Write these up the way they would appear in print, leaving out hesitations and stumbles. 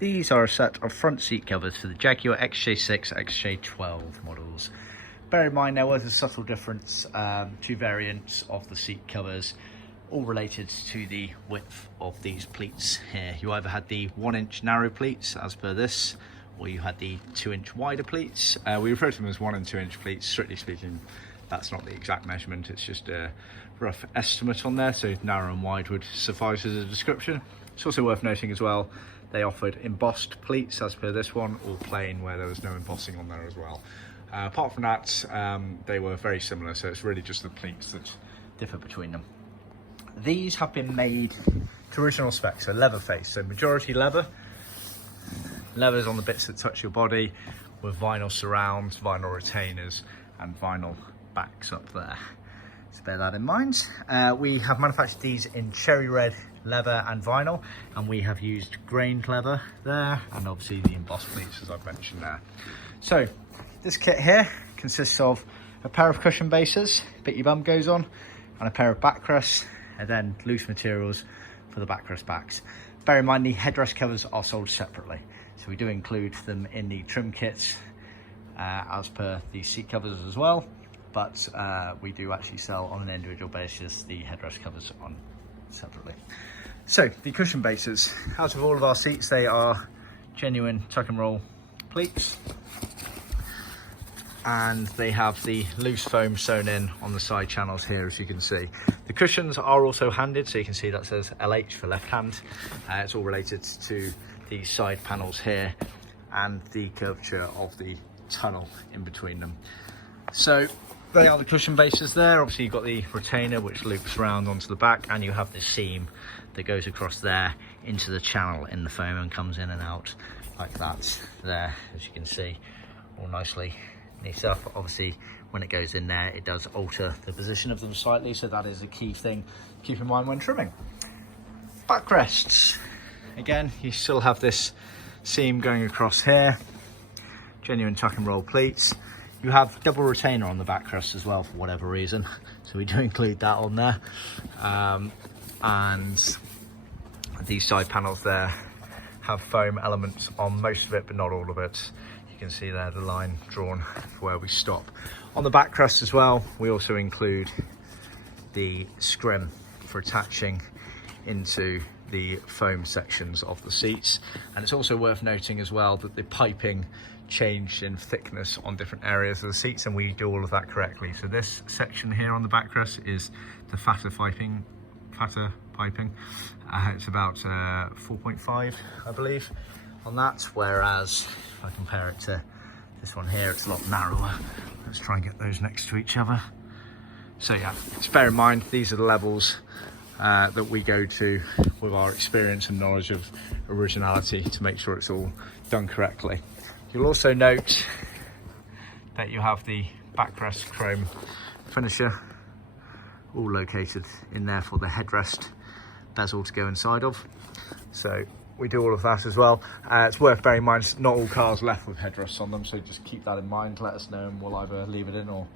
These are a set of front seat covers for the Jaguar XJ6, XJ12 models. Bear in mind there was a subtle difference, two variants of the seat covers, all related to the width of these pleats here. You either had the 1-inch narrow pleats as per this, or you had the 2-inch wider pleats. We refer to them as 1 and 2-inch pleats. Strictly speaking, that's not the exact measurement, it's just a rough estimate on there, so narrow and wide would suffice as a description. It's also worth noting as well, they offered embossed pleats as per this one, or plain where there was no embossing on there as well. Apart from that, they were very similar, so it's really just the pleats that differ between them. These have been made to original specs, so leather face, so majority leather. Leather's on the bits that touch your body, with vinyl surrounds, vinyl retainers, and vinyl backs up there. So bear that in mind. We have manufactured these in cherry red leather and vinyl, and we have used grained leather there, and obviously the embossed pleats as I've mentioned there. So this kit here consists of a pair of cushion bases, bit your bum goes on, and a pair of backrests, and then loose materials for the backrest backs. Bear in mind the headrest covers are sold separately, so we do include them in the trim kits as per the seat covers as well, but we do actually sell on an individual basis the headrest covers on separately. So the cushion bases, out of all of our seats, they are genuine tuck and roll pleats, and they have the loose foam sewn in on the side channels here, as you can see. The cushions are also handed, so you can see that says LH for left hand. It's all related to the side panels here and the curvature of the tunnel in between them. So they are the cushion bases there. Obviously you've got the retainer which loops around onto the back, and you have the seam that goes across there into the channel in the foam and comes in and out like that there, as you can see, all nicely neat up. Obviously when it goes in there, it does alter the position of them slightly, so that is a key thing to keep in mind when trimming. Backrests, again, you still have this seam going across here, genuine tuck and roll pleats. You have double retainer on the backrest as well for whatever reason, so we do include that on there. And these side panels there have foam elements on most of it, but not all of it. You can see there the line drawn for where we stop. On the backrest as well, we also include the scrim for attaching into the foam sections of the seats. And it's also worth noting as well that the piping changed in thickness on different areas of the seats, and we do all of that correctly. So this section here on the backrest is the fatter piping. It's about 4.5, I believe, on that, whereas if I compare it to this one here, it's a lot narrower. Let's try and get those next to each other. So yeah, just bear in mind these are the levels that we go to with our experience and knowledge of originality to make sure it's all done correctly. You'll also note that you have the backrest chrome finisher all located in there for the headrest bezel to go inside of. So we do all of that as well. It's worth bearing in mind not all cars left with headrests on them, so just keep that in mind. Let us know and we'll either leave it in or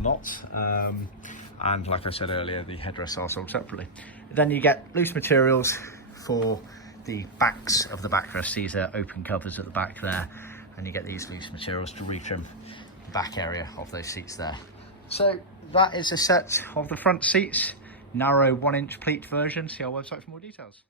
not. And like I said earlier, the headrests are sold separately. Then you get loose materials for the backs of the backrest. These are open covers at the back there, and you get these loose materials to retrim the back area of those seats there. So that is a set of the front seats, narrow 1-inch pleat version. See our website for more details.